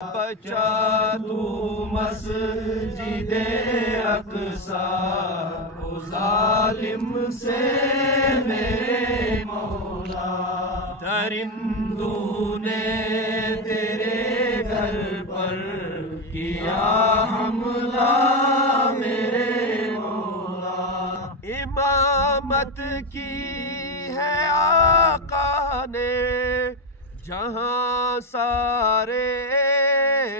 بچا تو مسجد اقصیٰ کو ظالم سے میرے مولا، درندوں نے تیرے گھر پر کیا حملہ میرے مولا، امامت کی ہے آقا نے جہاں سارے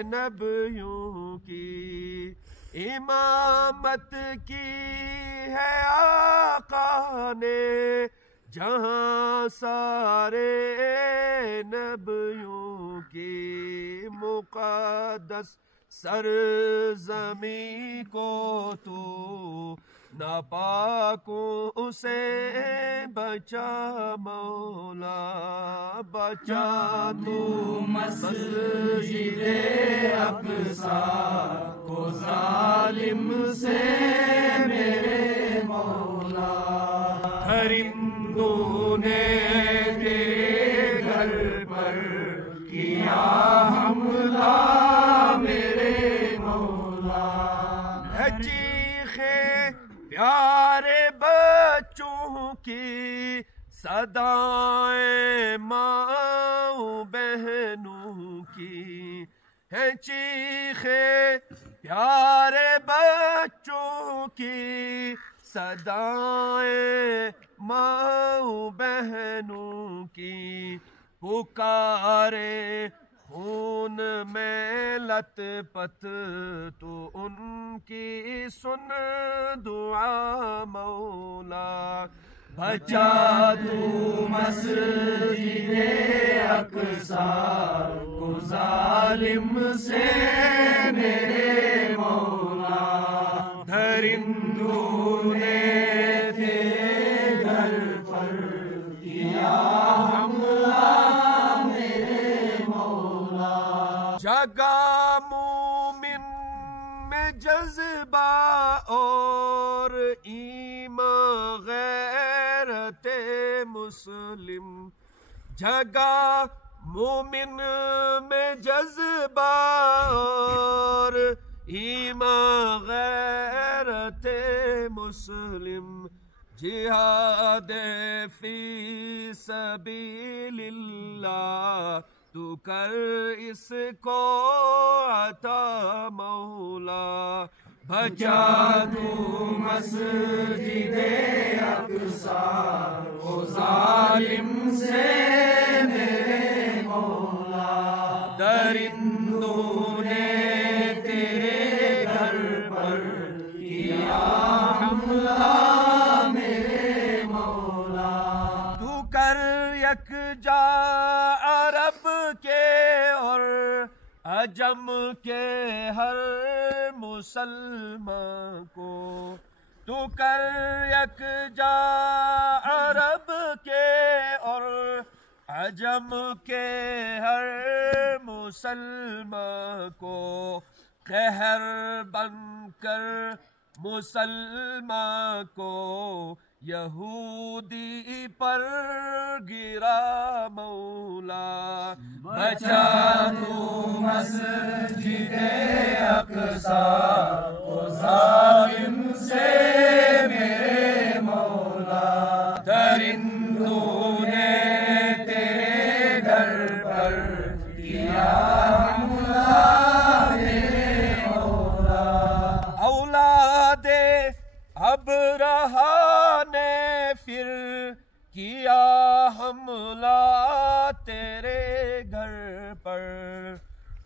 نبیوں کی، امامت کی ہے آقا نے جہاں سارے نبیوں کی، مقدس سرزمین کو تو ناپاکوں سے بچا مولا، بچا تو مسجد اقصیٰ کو ظالم سے میرے مولا، درندوں نے تیرے گھر پر کیا حملہ میرے مولا، چیخیں پیارے بچوں کی، صدائیں ماں بہنوں کی، ہے چیخیں پیارے بچوں کی، صدائیں ماں بہنوں کی، پکارے خون میں لت پت تو ان کی سن دعا مولا، بچا تو مسجد اقصیٰ کو ظالم سے میرے مولا، درندوں نے تیرے گھر پر کیا حملہ میرے مولا، جگہ مومن میں جذبہ اور ایمان غیرت مسلم، جگہ مومن میں جذبہ اور ایمان غیرت مسلم، جہاد فی سبیل اللہ تو کر اس کو عطا مولا، بچا تو مسجد اقصیٰ کو ظالم سے میرے مولا، درندوں نے تیرے گھر پر کیا حملہ میرے مولا، تو کر یکجا عرب کے اور عجم کے ہر مسلمان کو، تو کر یکجا عرب کے اور عجم کے ہر مسلمان کو، قہر بن کر مسلمان کو یہودی پر گرا مولا، بچا تو مسجد اقصیٰ کو ظالم سے میرے مولا، درندوں نے تیرے گھر پر کیا حملہ میرے مولا، اولاد ابرہا نے پھر کیا حملہ تیرے گھر پر،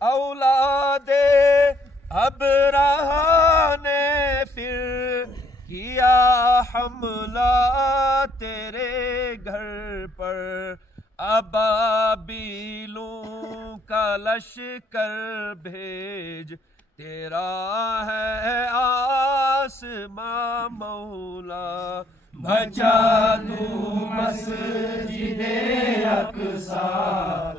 اولاد ابرہا نے پھر کیا حملہ تیرے گھر پر، ابابیلوں کا لشکر بھیج تیرا ہے آسماں مولا، بچا تو مسجد اقصیٰ